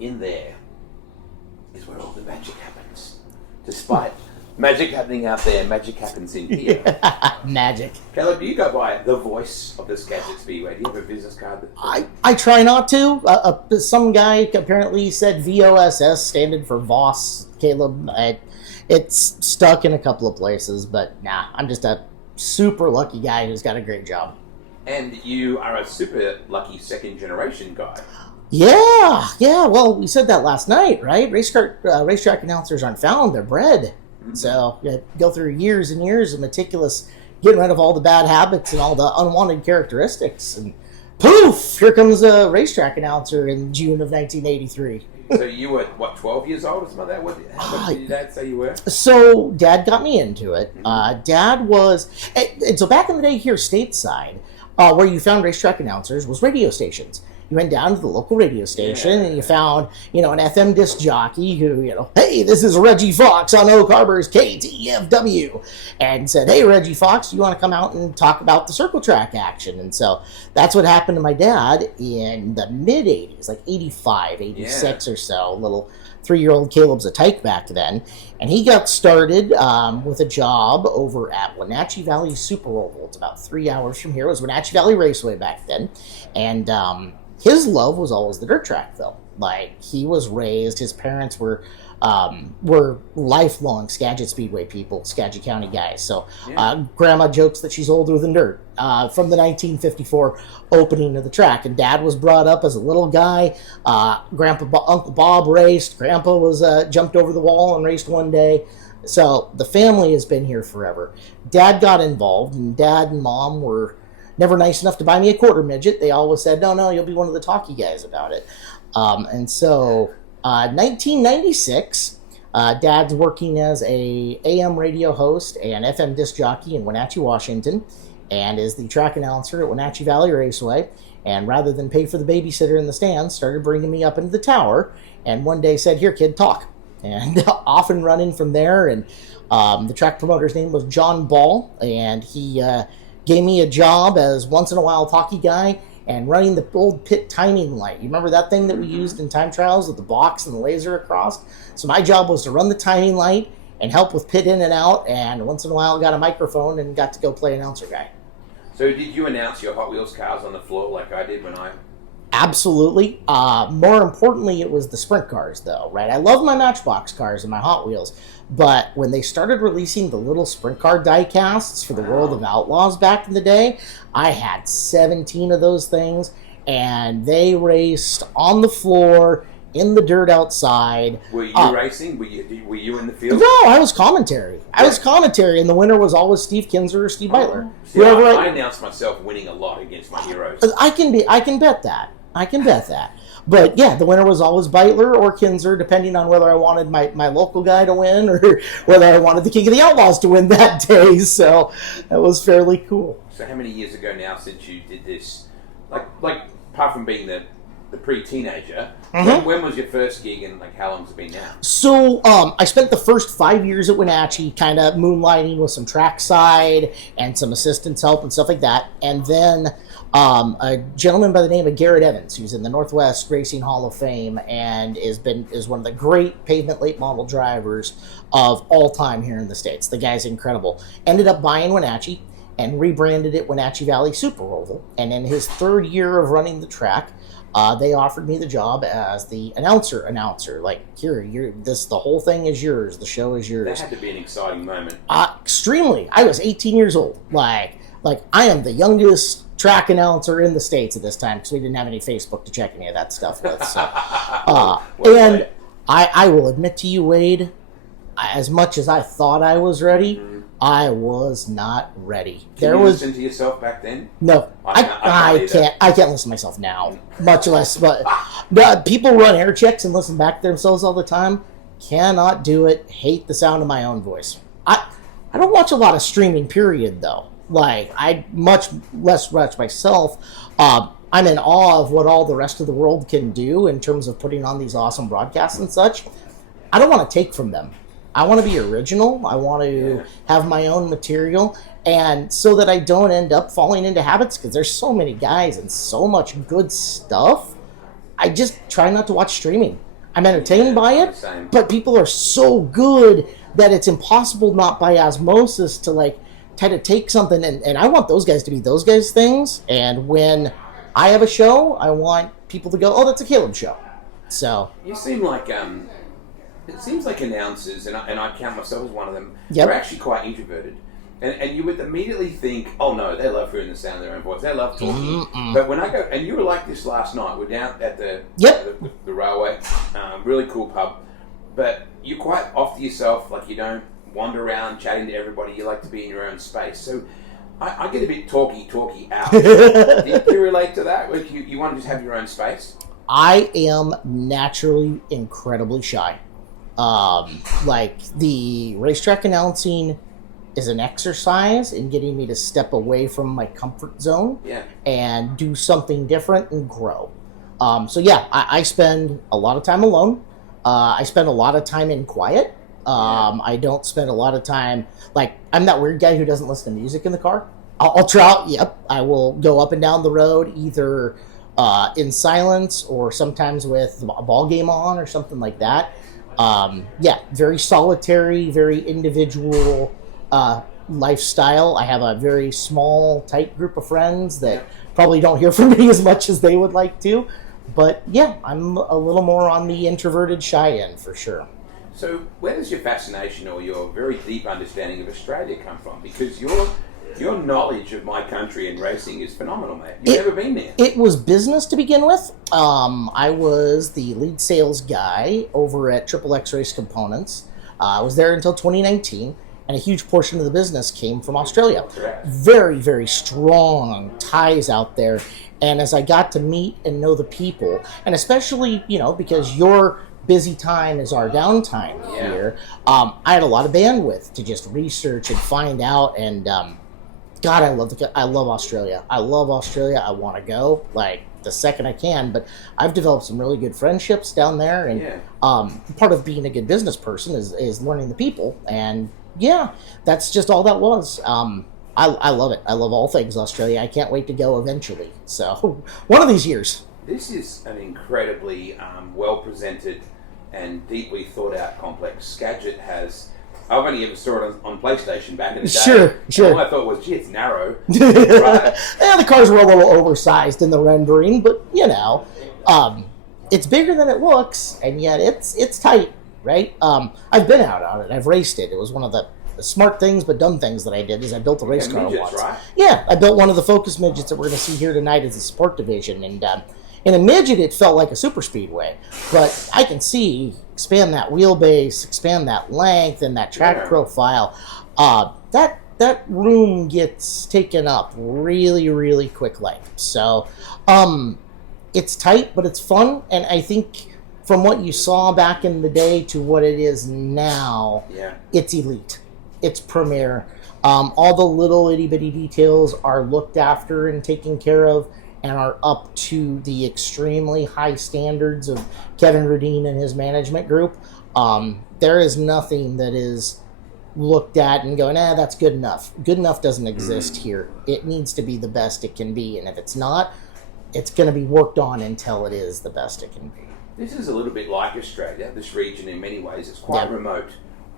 in there is where all the magic happens. Despite magic happening out there, magic happens in here. Magic. Kaleb, do you go by the voice of the Skagit Speedway? Do you have a business card? I try not to. Some guy apparently said VOSS, standing for VOSS. Kaleb, it's stuck in a couple of places, but nah, I'm just a super lucky guy who's got a great job. And you are a super lucky second generation guy. Yeah. Well, we said that last night, right? Racetrack announcers aren't found; they're bred. Mm-hmm. So you go through years and years of meticulous getting rid of all the bad habits and all the unwanted characteristics, and poof! Here comes a racetrack announcer in June of 1983. So you were, 12 years old or something like that? How much did your dad say you were? So Dad got me into it. Dad was... And so back in the day here stateside, where you found racetrack announcers was radio stations. You went down to the local radio station and you found, an FM disc jockey who, hey, this is Reggie Fox on Oak Harbor's KTFW, and said, hey, Reggie Fox, you want to come out and talk about the circle track action? And so that's what happened to my dad in the mid-'80s, like 85, 86 or so. Little 3-year-old Caleb's a tyke back then. And he got started with a job over at Wenatchee Valley Super Oval. It's about 3 hours from here. It was Wenatchee Valley Raceway back then. And his love was always the dirt track, though. Like, he was raised, his parents were lifelong Skagit Speedway people, Skagit County guys. So Grandma jokes that she's older than dirt from the 1954 opening of the track. And Dad was brought up as a little guy. Uncle Bob raced. Grandpa was jumped over the wall and raced one day. So the family has been here forever. Dad got involved, and Dad and Mom were never nice enough to buy me a quarter midget. They always said, no, you'll be one of the talkie guys about it. And so 1996, Dad's working as a AM radio host and FM disc jockey in Wenatchee, Washington, and is the track announcer at Wenatchee Valley Raceway. And rather than pay for the babysitter in the stands, started bringing me up into the tower, and one day said, here, kid, talk. And off and running from there. And the track promoter's name was John Ball, and he gave me a job as once in a while talkie guy and running the old pit timing light. You remember that thing that we used in time trials with the box and the laser across? So my job was to run the timing light and help with pit in and out, and once in a while got a microphone and got to go play announcer guy. So did you announce your Hot Wheels cars on the floor like I did when I... Absolutely. More importantly, it was the sprint cars, though, right? I love my Matchbox cars and my Hot Wheels, but when they started releasing the little sprint car die casts for the World of Outlaws back in the day, I had 17 of those things, and they raced on the floor in the dirt outside. Were you racing? Were you in the field? No, I was commentary. I was commentary, and the winner was always Steve Kinzer or Steve Beitler. See, I announced myself winning a lot against my heroes. I can bet that. But yeah, the winner was always Beitler or Kinzer, depending on whether I wanted my local guy to win or whether I wanted the King of the Outlaws to win that day. So that was fairly cool. So how many years ago now since you did this? Like apart from being the pre-teenager, when was your first gig, and how long has it been now? So I spent the first 5 years at Wenatchee kind of moonlighting with some trackside and some assistance help and stuff like that. And then a gentleman by the name of Garrett Evans, who's in the Northwest Racing Hall of Fame and is one of the great pavement late model drivers of all time here in the States. The guy's incredible. Ended up buying Wenatchee and rebranded it Wenatchee Valley Super Oval. And in his third year of running the track, they offered me the job as the announcer. Like, here, the whole thing is yours. The show is yours. That had to be an exciting moment. Extremely. I was 18 years old. Like I am the youngest track announcer in the States at this time, because we didn't have any Facebook to check any of that stuff with. So, and I will admit to you, Wade, as much as I thought I was ready, I was not ready. Can you listen to yourself back then? No, I can't. I can't listen to myself now, much less. But people run air checks and listen back to themselves all the time. Cannot do it. Hate the sound of my own voice. I don't watch a lot of streaming, period, though. Like, I much less watch myself. I'm in awe of what all the rest of the world can do in terms of putting on these awesome broadcasts and such. I don't want to take from them. I want to be original. I want to have my own material, and so that I don't end up falling into habits, because there's so many guys and so much good stuff. I just try not to watch streaming. I'm entertained by it, but people are so good that it's impossible not by osmosis to like try to take something, and I want those guys to be those guys' things, and when I have a show, I want people to go, oh, that's a Kaleb show. So you seem like it seems like announcers, and I count myself as one of them. Yep. Are actually quite introverted, and you would immediately think, oh no, they love hearing the sound of their own voice, they love talking. But when I go, and you were like this last night, we're down at the railway, really cool pub, but you're quite off to yourself, like you don't wander around chatting to everybody. You like to be in your own space. So I get a bit talky out. Do you relate to that? Like you want to just have your own space? I am naturally incredibly shy. Like the racetrack announcing is an exercise in getting me to step away from my comfort zone and do something different and grow. So yeah, I spend a lot of time alone. I spend a lot of time in quiet. I don't spend a lot of time, like, I'm that weird guy who doesn't listen to music in the car. I'll try out, I will go up and down the road either in silence or sometimes with a ball game on or something like that. Very solitary, very individual lifestyle. I have a very small, tight group of friends that probably don't hear from me as much as they would like to. But yeah, I'm a little more on the introverted, shy end for sure. So where does your fascination or your very deep understanding of Australia come from? Because your knowledge of my country and racing is phenomenal, mate. You've never been there. It was business to begin with. I was the lead sales guy over at Triple X Race Components. I was there until 2019, and a huge portion of the business came from Australia. Correct. Very, very strong ties out there. And as I got to meet and know the people, and especially, because your busy time is our downtime here, I had a lot of bandwidth to just research and find out. And God, I love Australia. I love Australia. I want to go like the second I can. But I've developed some really good friendships down there, and part of being a good business person is learning the people. And that's just all that was. I love it. I love all things Australia. I can't wait to go eventually. So one of these years. This is an incredibly well-presented and deeply thought-out complex. Skagit has... I've only ever saw it on PlayStation back in the day. Sure. All I thought was, gee, it's narrow. Right? The cars were a little oversized in the rendering, but, it's bigger than it looks, and yet it's tight, right? I've been out on it. I've raced it. It was one of the smart things but dumb things that I did is I built a race car midgets, once. Right? Yeah, I built one of the Focus midgets that we're going to see here tonight as a sport division, and in a midget it felt like a super speedway, but I can see expand that wheelbase, expand that length and that track profile. That room gets taken up really, really quickly. So it's tight, but it's fun, and I think from what you saw back in the day to what it is now, it's elite. It's premier. All the little itty-bitty details are looked after and taken care of and are up to the extremely high standards of Kevin Rudine and his management group. There is nothing that is looked at and going, that's good enough. Good enough doesn't exist here. It needs to be the best it can be, and if it's not, it's going to be worked on until it is the best it can be. This is a little bit like Australia, this region in many ways. It's quite remote.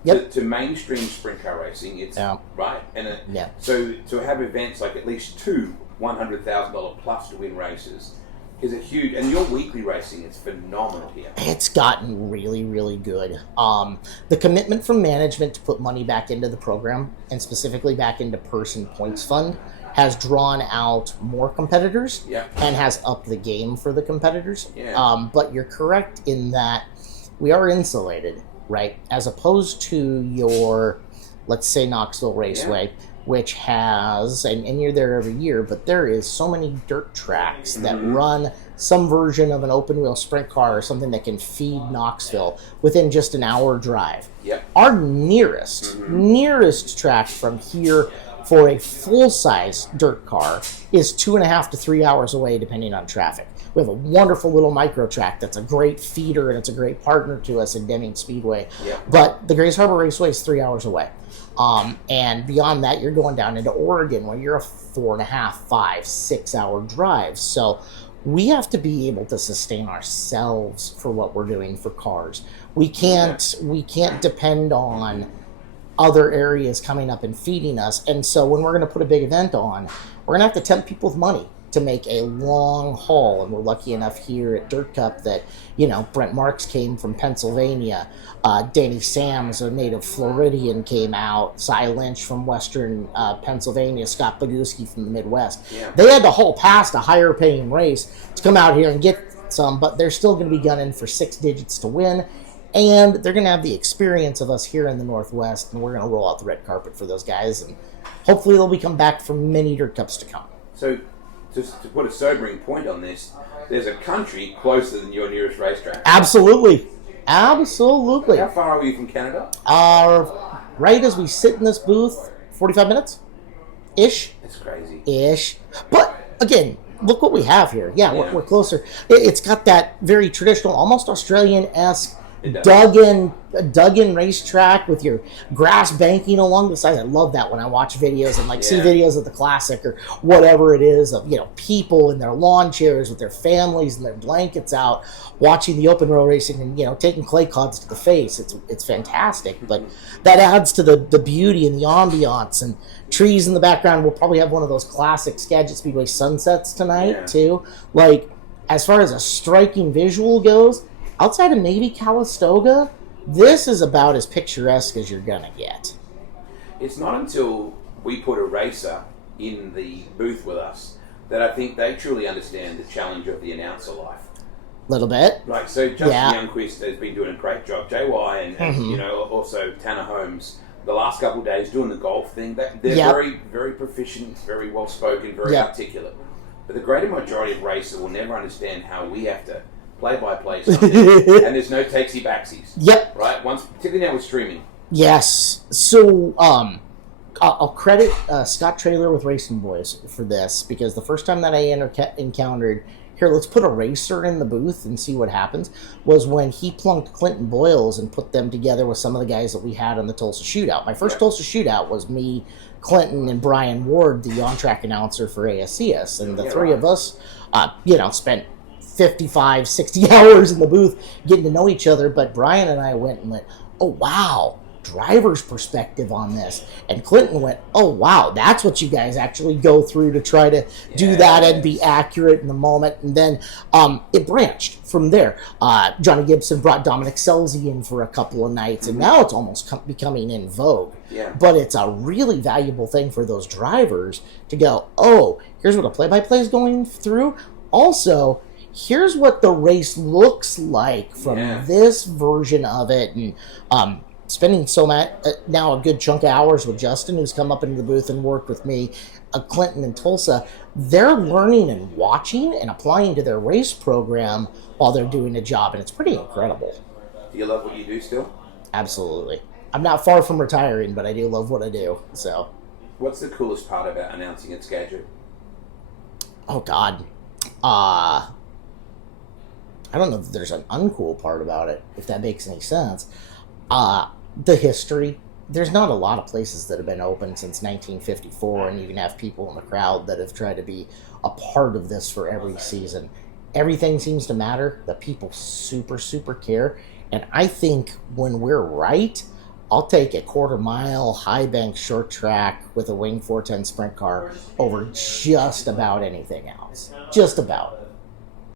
To mainstream sprint car racing, it's right. And so to have events like at least two $100,000 plus to win races is a huge, and your weekly racing is phenomenal here. It's gotten really, really good. The commitment from management to put money back into the program, and specifically back into Person Points Fund, has drawn out more competitors and has upped the game for the competitors. But you're correct in that we are insulated, right? As opposed to your, let's say, Knoxville Raceway, which has, and you're there every year, but there is so many dirt tracks that run some version of an open wheel sprint car or something that can feed Knoxville within just an hour drive. Our nearest track from here for a full-size dirt car is 2.5 to 3 hours away, depending on traffic. We have a wonderful little micro track that's a great feeder and it's a great partner to us in Deming Speedway. But the Grays Harbor Raceway is 3 hours away. And beyond that, you're going down into Oregon where you're a 4.5, 5, 6 hour drive. So we have to be able to sustain ourselves for what we're doing for cars. We can't depend on other areas coming up and feeding us. And so when we're going to put a big event on, we're going to have to tempt people with money to make a long haul. And we're lucky enough here at Dirt Cup that, Brent Marks came from Pennsylvania. Danny Sams, a native Floridian, came out. Cy Lynch from Western Pennsylvania. Scott Boguski from the Midwest. Yeah. They had to haul past a higher paying race to come out here and get some, but they're still going to be gunning for 6 digits to win. And they're going to have the experience of us here in the Northwest, and we're going to roll out the red carpet for those guys, and hopefully they'll become back for many Dirt Cups to come. So, just to put a sobering point on this, there's a country closer than your nearest racetrack. Absolutely. Absolutely. How far are you from Canada? Right as we sit in this booth, 45 minutes? Ish. That's crazy. Ish. But, again, look what we have here. Yeah, we're closer. It's got that very traditional, almost Australian-esque dug in racetrack with your grass banking along the sides. I love that when I watch videos and see videos of the classic or whatever it is of people in their lawn chairs with their families and their blankets out watching the open road racing and taking clay clods to the face. It's fantastic, but that adds to the beauty and the ambiance and trees in the background. We'll probably have one of those classic Skagit Speedway sunsets tonight too. As far as a striking visual goes, outside of maybe Calistoga, this is about as picturesque as you're going to get. It's not until we put a racer in the booth with us that I think they truly understand the challenge of the announcer life. A little bit. So Justin Youngquist has been doing a great job. JY and also Tanner Holmes, the last couple of days doing the golf thing, they're very, very proficient, very well-spoken, very articulate. But the greater majority of racers will never understand how we have to play-by-play something, and there's no takesy-backsies. Yep. Right? Particularly now with streaming. Yes. So, I'll credit Scott Traylor with Racing Boys for this, because the first time that I encountered, here, let's put a racer in the booth and see what happens, was when he plunked Clinton Boyles and put them together with some of the guys that we had on the Tulsa Shootout. My first Tulsa Shootout was me, Clinton, and Brian Ward, the on-track announcer for ASCS, and the three of us, spent 55, 60 hours in the booth getting to know each other, but Brian and I went, oh, wow, driver's perspective on this. And Clinton went, oh, wow, that's what you guys actually go through to try to do that and be accurate in the moment. And then it branched from there. Johnny Gibson brought Dominic Selzy in for a couple of nights, and now it's almost becoming in vogue. Yeah. But it's a really valuable thing for those drivers to go, oh, here's what a play-by-play is going through. Also, here's what the race looks like from this version of it. And spending now a good chunk of hours with Justin, who's come up into the booth and worked with me, Clinton and Tulsa, they're learning and watching and applying to their race program while they're doing a job, and it's pretty incredible. Do you love what you do still? Absolutely. I'm not far from retiring, but I do love what I do. So, what's the coolest part about announcing at Skagit? Oh, God. I don't know if there's an uncool part about it, if that makes any sense. The history. There's not a lot of places that have been open since 1954, and you can have people in the crowd that have tried to be a part of this for every season. Everything seems to matter. The people super, super care. And I think when we're right, I'll take a quarter-mile, high-bank, short track with a Wing 410 sprint car over just about anything else. Just about.